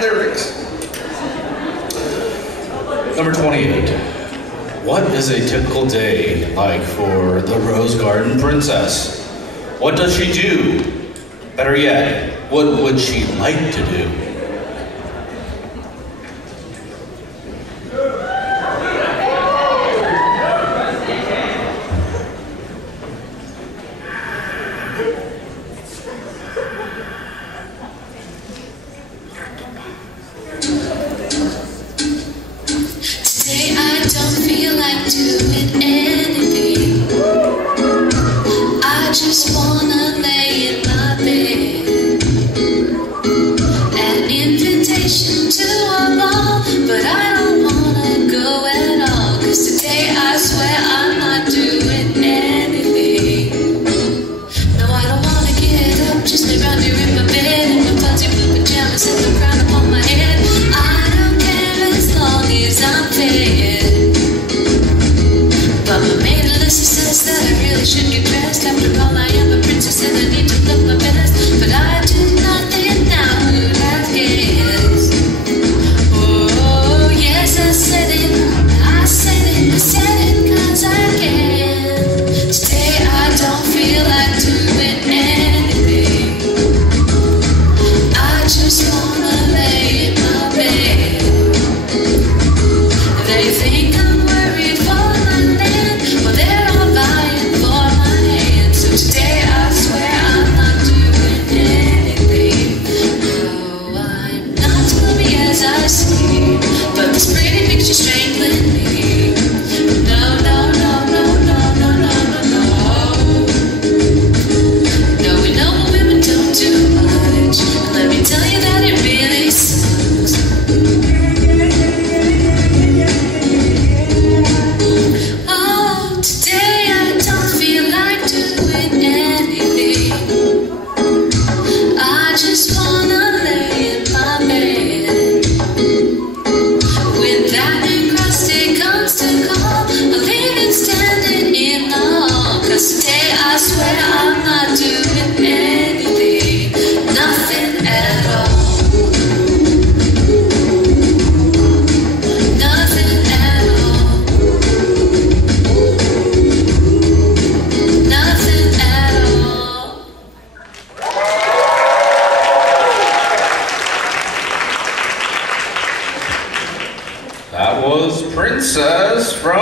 bad lyrics. Number 28. What is a typical day like for the Rose Garden Princess? What does she do? Better yet, what would she like to do? Today I don't feel like doing anything. I just wanna lay in my bed. An invitation to a ball, but I don't wanna go at all. 'Cause today I swear I'm not doing anything. No, I don't wanna get up, just lay around here in my bed in my fuzzy blue pajamas and the crown upon my head. I don't care as long as I'm fed. But my maid Alyssa says that I really should get dressed. After all, I am a princess and I need to look my best. But I do nothing now, who'd have guessed? Oh, yes, I said it, I said it, I said it 'cause I can. Today I don't feel like doing anything. I just wanna lay in my bed. They think I'm worried for my land. Well, they're all vying for my hand. So today I swear I'm not doing anything. No, I'm not as gloomy as I seem, but this pretty picture's strangling me. No, no, no, no, no, no, no, no, no. No, we know what women don't do much. And let me tell you that it really sucks. Oh, today I don't feel like doing anything. I just wanna lay in my bed. When that encrusted comes to call, I'll leave it standing in the hall. 'Cause today I swear I'm not doing anything. Nothing at all. Nothing at all. Nothing at all. That was Princess from